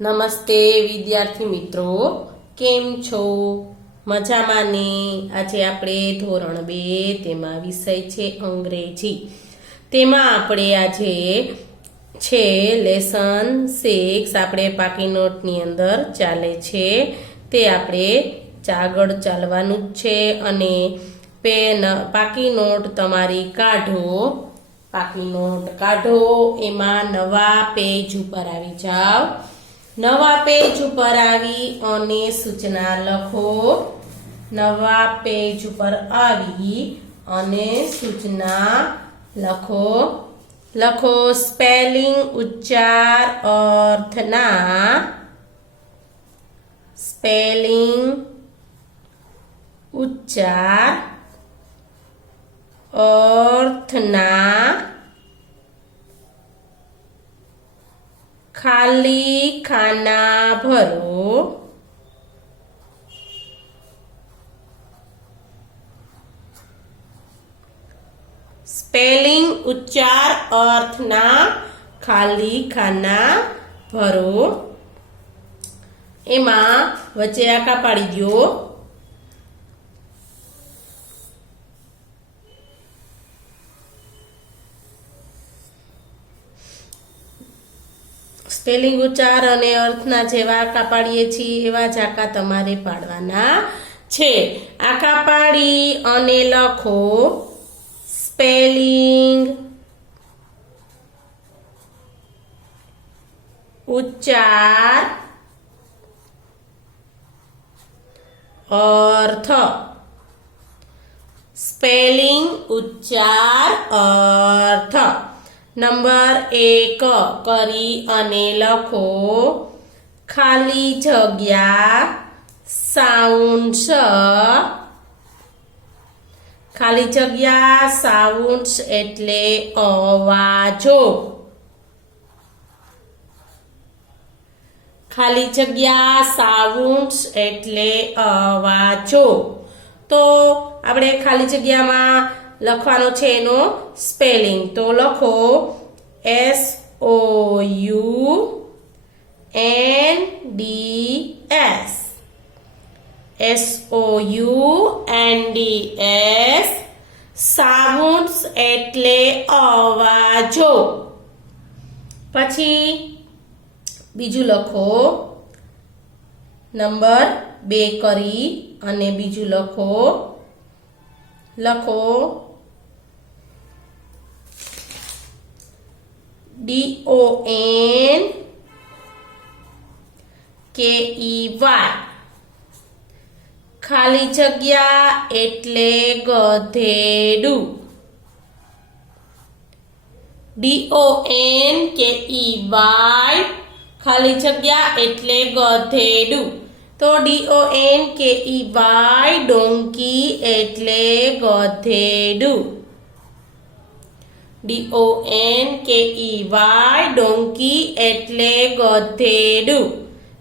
નમસ્તે વિદ્યાર્થી મિત્રો, કેમ છો? મજામાં ને? આજે આપણે ધોરણ 2 તેમાં વિષય છે અંગ્રેજી. તેમાં આપણે આજે છે લેસન 6 આપણે પાકી નોટની અંદર ચાલે છે તે આપણે આગળ ચાલવાનું જ છે અને પાકી નોટ તમારી કાઢો. પાકી નોટ કાઢો, એમાં નવા પેજ ઉપર આવી જાઓ. નવા પેજ ઉપર આવી અને સૂચના લખો. નવા પેજ ઉપર આવી અને સૂચના લખો. સ્પેલિંગ ઉચ્ચાર અર્થના. સ્પેલિંગ ઉચ્ચાર અર્થના ખાલી ખાના ભરો. સ્પેલિંગ ઉચ્ચાર અર્થના ખાલી ખાના ભરો. એમાં વચ્ચે આકા પાડી દો. સ્પેલિંગ ઉચ્ચાર અને અર્થના જેવા આકા પાડીએ છીએ એવા જ આકા તમારે પાડવાના છે. આકા પાડી અને લખો સ્પેલિંગ ઉચ્ચાર અર્થ. સ્પેલિંગ ઉચ્ચાર અર્થ. નંબર 1 કરી અને લખો ખાલી જગ્યા સાઉન્ડ્સ. ખાલી જગ્યા સાઉન્ડ્સ એટલે અવાજો. ખાલી જગ્યા સાઉન્ડ્સ એટલે અવાજો. તો આપણે ખાલી જગ્યામાં લખવાનો છે એનો સ્પેલિંગ. તો લખો SOUNDS. SOUNDS. સાઉન્ડ્સ એટલે અવાજો. પછી બીજું લખો. નંબર 2 કરી અને બીજું લખો DONKEY. ખાલી જગ્યા એટલે ગધેડું. DONKEY. ખાલી જગ્યા એટલે ગધેડું. તો DONKEY ડોંકી એટલે ગધેડું. DONKEY ડોંકી એટલે ગધેડું.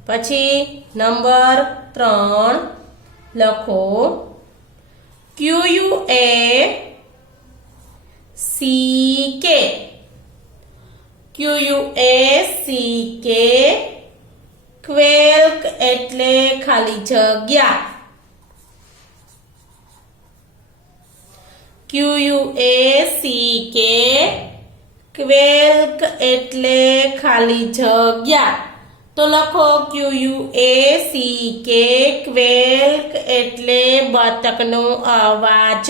પછી નંબર 3 લખો QUACK. ક્વેલ્ક એટલે ખાલી જગ્યા. QUACK. ક્વેલ્ક એટલે ખાલી જગ્યા. તો લખો QUACK. ક્વેલ્ક એટલે બતકનો અવાજ.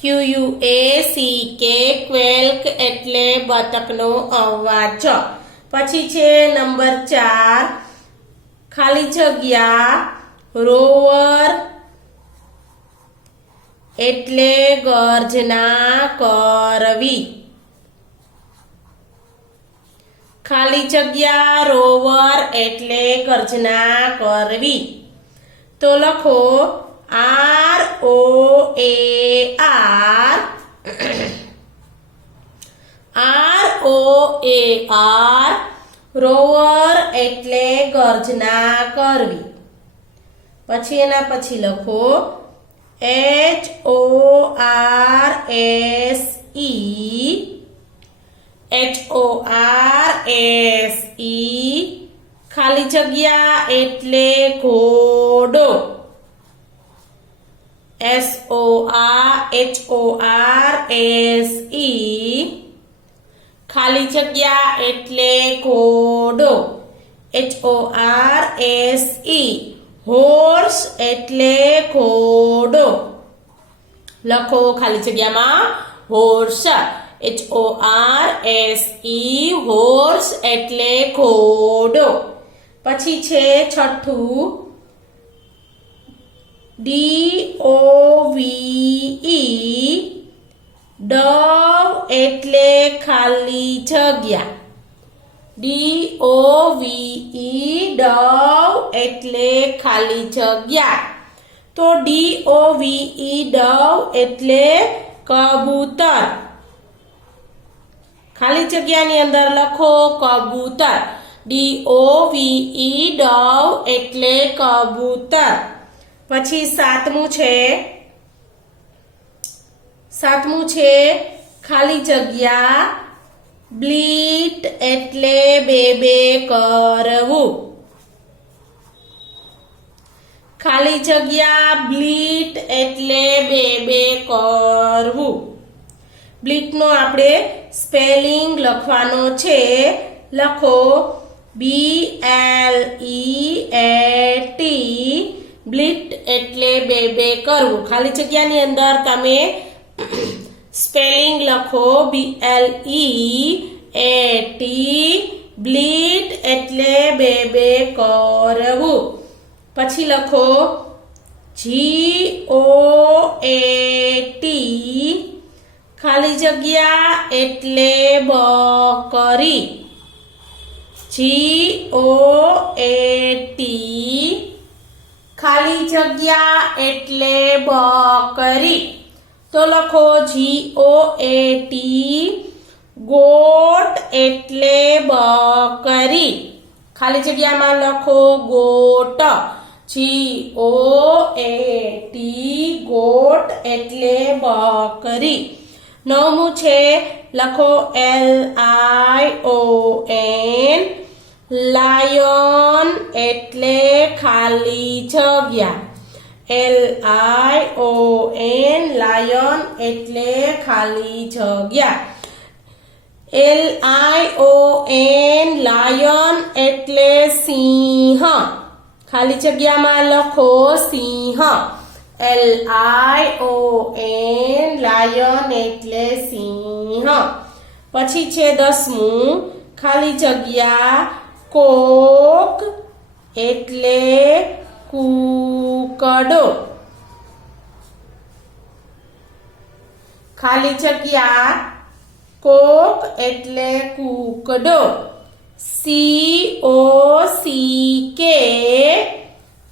QUACK. ક્વેલ્ક એટલે બતકનો અવાજ. પછી છે નંબર 4 ખાલી જગ્યા રોવર એટલે ગર્જના કરવી. ખાલી જગ્યા રોવર એટલે ગર્જના કરવી. તો લખો ROAR. રોવર એટલે ગર્જના કરવી. પછી એના પછી લખો HORS ખાલી જગ્યા એટલે ઘોડો. SORHORSE ખાલી જગ્યા એટલે ઘોડો. HORSE હોર્સ એટલે ઘોડો. લખો ખાલી જગ્યામાં હોર્સ. HORSE હોર્સ એટલે ઘોડો. પછી છે છઠ્ઠું DOVE ડવ એટલે ખાલી જગ્યા. DOVE ડવ એટલે ખાલી જગ્યા. તો DOVE ડવ એટલે કબૂતર. ખાલી જગ્યાની અંદર લખો કબૂતર. DOVE ડવ એટલે કબૂતર. પછી સાતમું છે ખાલી જગ્યા બ્લીટ એટલે બેબે કરવું. ખાલી જગ્યા બ્લીટ એટલે બેબે કરવું. બ્લીટનો આપણે સ્પેલિંગ લખવાનો છે. લખો BLEAT બ્લીટ એટલે બેબે કરવું. ખાલી જગ્યાની અંદર તમે સ્પેલિંગ લખો BLEAT બ્લીટ એટલે બેબે કરવું. પછી લખો GOAT ખાલી જગ્યા એટલે બકરી. GOAT ખાલી જગ્યા એટલે બકરી. તો લખો GOAT ગોટ એટલે બકરી. ખાલી જગ્યામાં લખો ગોટ. GOAT ગોટ એટલે બકરી. નવમું છે લખો LION લાયન એટલે ખાલી જગ્યા. LION લાયન એટલે ખાલી જગ્યા. LION લાયન એટલે સિંહ. ખાલી જગ્યામાં લખો સિંહ. LION લાયન એટલે સિંહ. પછી છે 10મું ખાલી જગ્યા કોક એટલે કૂકડો. ખાલી જગ્યા કોક એટલે કૂકડો. COCK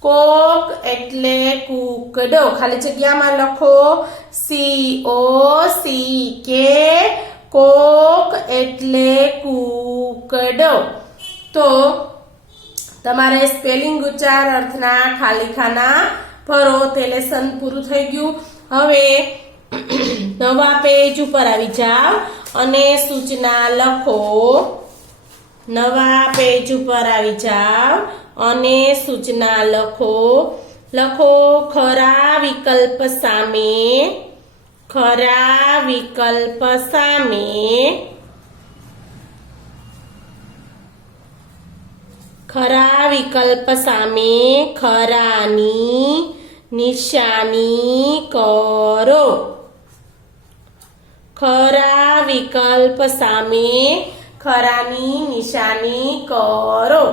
કોક એટલે કૂકડો. ખાલી જગ્યામાં લખો COCK કોક એટલે કૂકડો. તો તમારે સ્પેલિંગ ઉચ્ચાર અર્થના ખાલી ખાના ભરો. તે લેસન પૂરું થઈ ગયું. હવે નવા પેજ ઉપર આવી જાઓ અને સૂચના લખો. નવા પેજ ઉપર આવી જાઓ અને સૂચના લખો. લખો ખરા વિકલ્પ સામે. ખરા વિકલ્પ સામે ખરા વિકલ્પ સામે ખરાની નિશાની કરો. ખરા વિકલ્પ સામે ખરાની નિશાની કરો.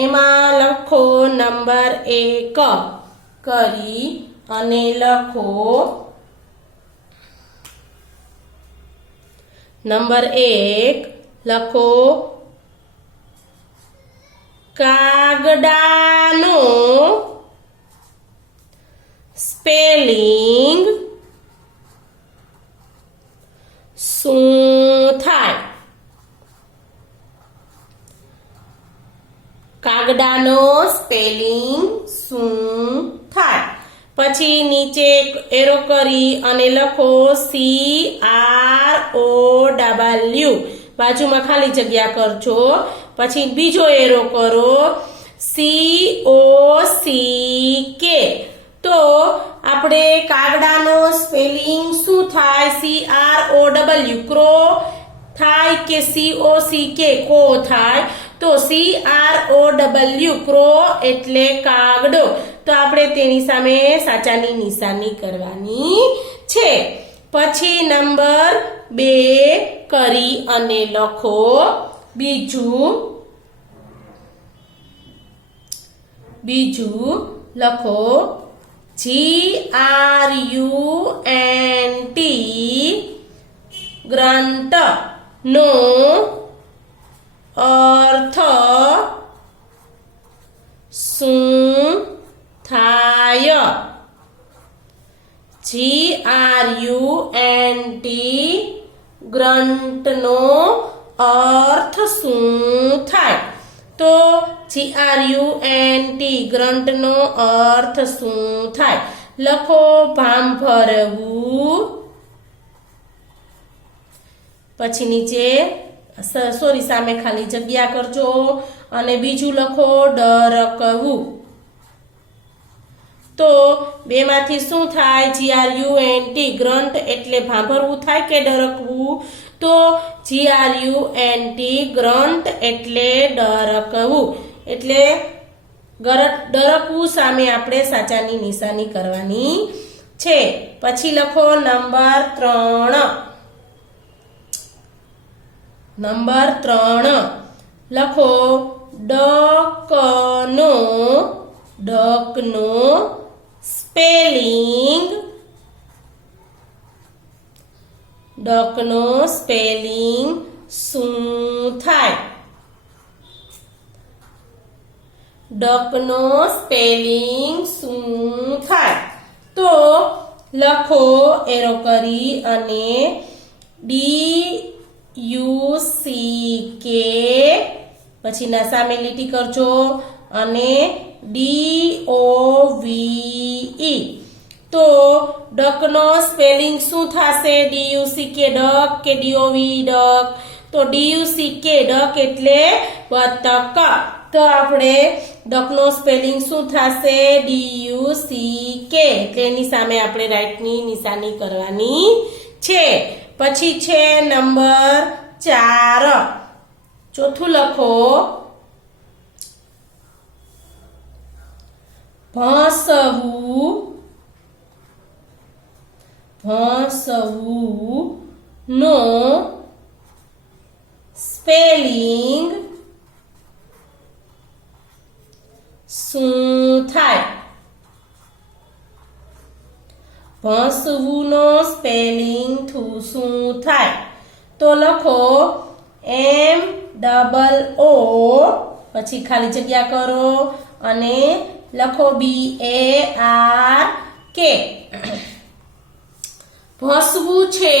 એમાં લખો નંબર 1 કરી અને લખો નંબર 1 લખો કાગડાનો સ્પેલિંગ શું થાય? કાગડાનો સ્પેલિંગ શું થાય? પછી નીચે એરો કરી અને લખો CROW, બાજુમાં ખાલી જગ્યા કરજો. પછી બીજો એરો કરો COCK. તો આપણે કાગડાનો સ્પેલિંગ શું થાય? CROW ક્રો થાય કે COCK કો થાય? તો CROW ક્રો એટલે કાગડો. તો આપણે તેની સામે સાચાની નિશાની કરવાની છે. પછી નંબર 2 કરી અને લખો બીજું લખો GRUNT ગ્રંટ નો અર્થ શું થાય? GRUNT ગ્રંટ નો અર્થ શું થાય? તો GRUNT ગ્રંટ નો અર્થ શું થાય? લખો ભાંભરવું. પછી નીચે સામે ખાલી જગ્યા કરજો અને બીજું લખો ડરકવું. તો બેમાંથી શું થાય? GRUNT ગ્રંટ એટલે ભાંભરવું થાય કે ડરકવું? તો GRUNT ગ્રંટ એટલે ડરકવું. એટલે ડરકવું સામે આપણે સાચાની નિશાની કરવાની છે. પછી લખો નંબર 3 લખો ડકનો સ્પેલિંગ શું થાય? ડકનો સ્પેલિંગ શું થાય? તો લખો એરો કરી અને DUCK, પછી ના સામે લીટી કરજો અને DOVE. તો ડકનો સ્પેલિંગ શું થશે? DUCK ડક કે DOVE ડક? તો DUCK ડક એટલે બતક. તો આપણે ડકનો સ્પેલિંગ શું થશે? DUCK. એટલે એની સામે આપણે રાઈટની નિશાની કરવાની છે. પછી છે નંબર 4. ચોથું લખો ભસવું નો સ્પેલિંગ શું થાય? ભસવું નો સ્પેલિંગ શું થાય? તો લખો MOO, પછી ખાલી જગ્યા કરો અને લખો BARK. ભસવું છે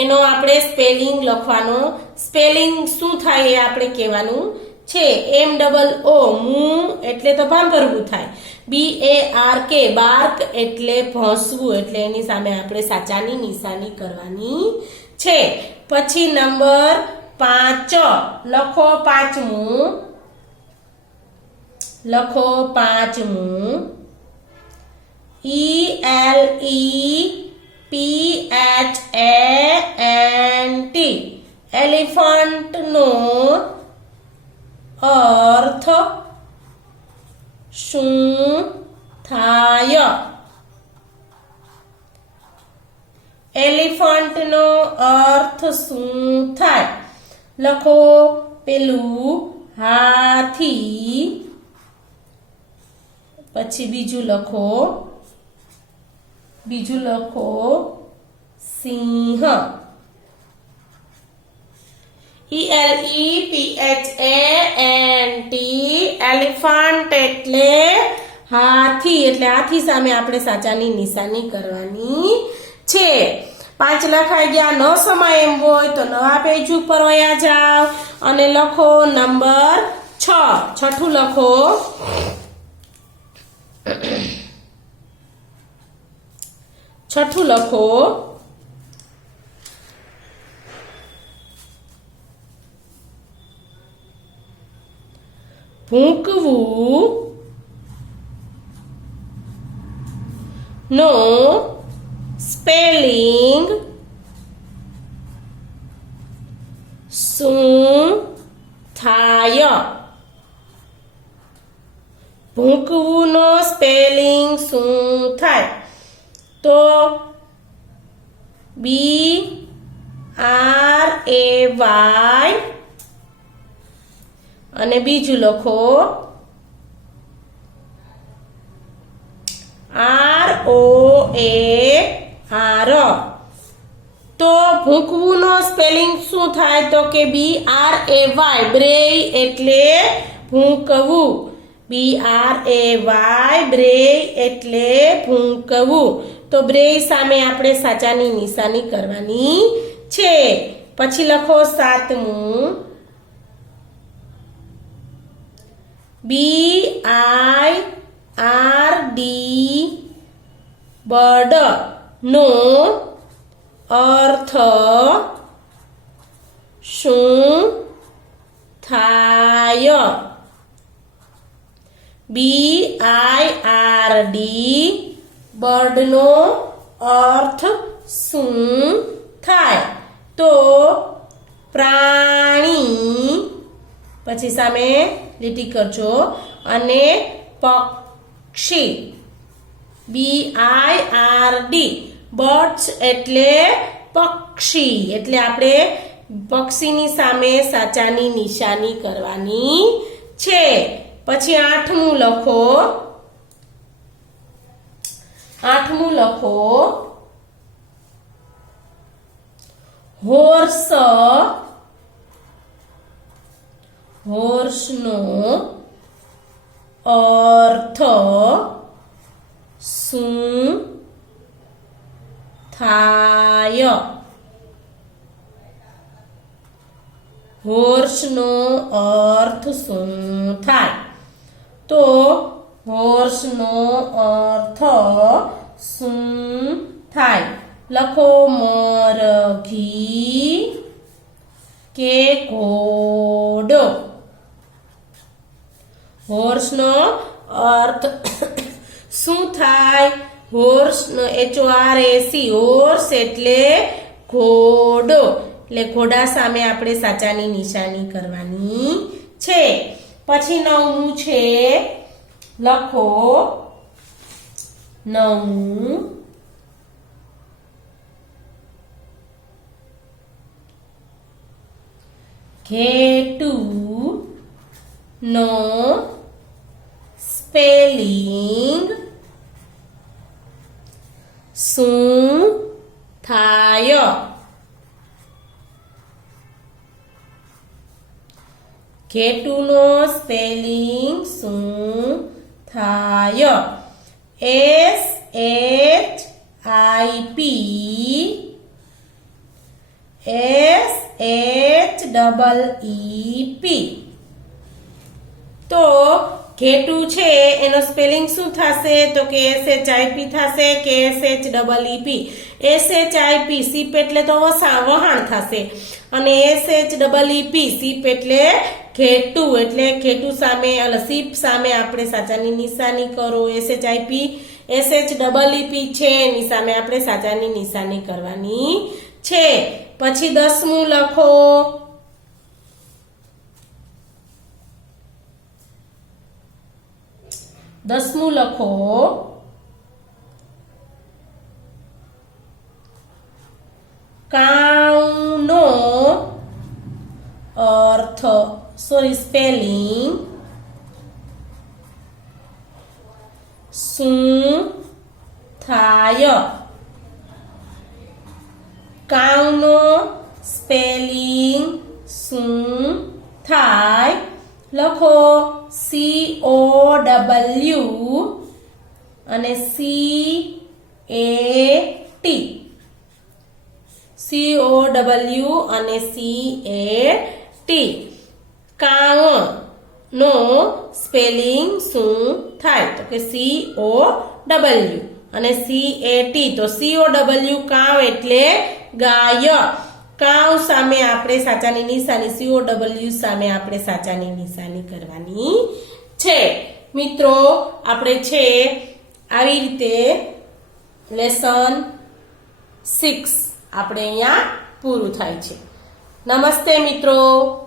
એનો આપણે સ્પેલિંગ લખવાનો. સ્પેલિંગ શું થાય એ આપણે કહેવાનું છે. MOO મું એટલે તો ભાંભરવું થાય. BARK બાર્ક એટલે ભસવું. એટલે એની સામે આપણે સાચાની નિશાની કરવાની છે. પછી નંબર 5 લખો પાંચમું ELEPHANT એલિફન્ટ નો અર્થ શું થાય? એલિફન્ટ નો અર્થ શું થાય? લખો પેલું હાથી, પછી બીજું લખો સિંહ. ELEPHANT એલિફન્ટ એટલે હાથી. એટલે હાથી સામે આપણે સાચાની નિશાની કરવાની છે. 5 લખાઈ ગયા. ન સમાય એમ હોય તો નવા પેજ ઉપર વયા જાઓ અને લખો નંબર 6. છઠ્ઠું લખો છઠ્ઠું લખો ભૂંકવું નો સ્પેલિંગ શું થાય? ભૂંકવું નો સ્પેલિંગ શું થાય? તો BRAY અને બીજું લખો ROAR. તો ભૂંકવું નો સ્પેલિંગ શું થાય? તો કે BRAY, બ્રેય એટલે ભૂંકવું. BRAY, બ્રેય એટલે ભૂંકવું. તો બ્રેય સામે આપણે સાચાની નિશાની કરવાની છે. પછી લખો સાતમું BIRD, બર્ડ નો અર્થ શું થાય? BIRD, બર્ડ નો અર્થ શું થાય? તો પ્રાણી, પછી સામે લીટી કરજો, અને પક્ષી. BIRD, બર્ડ્સ એટલે પક્ષી, એટલે આપણે પક્ષીની સામે સાચાની નિશાની કરવાની છે. પછી આઠમું લખો હોર્સ. હોર્સનો અર્થ શું થાય? હોર્સનો અર્થ શું થાય? તો હોર્સનો અર્થ શું થાય? લખો મરઘી કે ઘોડો. હોર્સનો અર્થ શું થાય? હોર્સ, HORS, હોર્સ એટલે ઘોડો, એટલે ઘોડા સામે આપણે સાચાની નિશાની કરવાની છે. પછી નવમું છે, લખો નવમું ઘેટું નો સ્પેલિંગ શું થાય? ઘેટુનો સ્પેલિંગ શું થાય? SHIP SHEEP. તો ઘેટું છે એનો સ્પેલિંગ શું થશે? તો કે SHIP થશે કે SHEEP? SHIP, સીપ એટલે તો વહાણ થશે, અને SHEEP, સીપ એટલે ઘેટું, એટલે ઘેટું સામે સીપ સામે આપણે સાચાની નિશાની કરો. SHIP SHEEP છે એની સામે આપણે સાચાની નિશાની કરવાની છે. પછી 10મું લખો કાઉનો અર્થ, સ્પેલિંગ શું થાય? કાઉનો સ્પેલિંગ શું થાય? લખો COW અને CAT. COW અને CAT. કાઉ નો સ્પેલિંગ શું થાય? તો કે COW. અને CAT તો COW કાવ એટલે ગાય. કાવ સામે આપણે સાચાની નિશાની, COW સામે આપણે સાચાની નિશાની કરવાની છે. મિત્રો આપણે છે આવી રીતે લેસન 6 આપણે અહીંયા પૂરું થાય છે. નમસ્તે મિત્રો.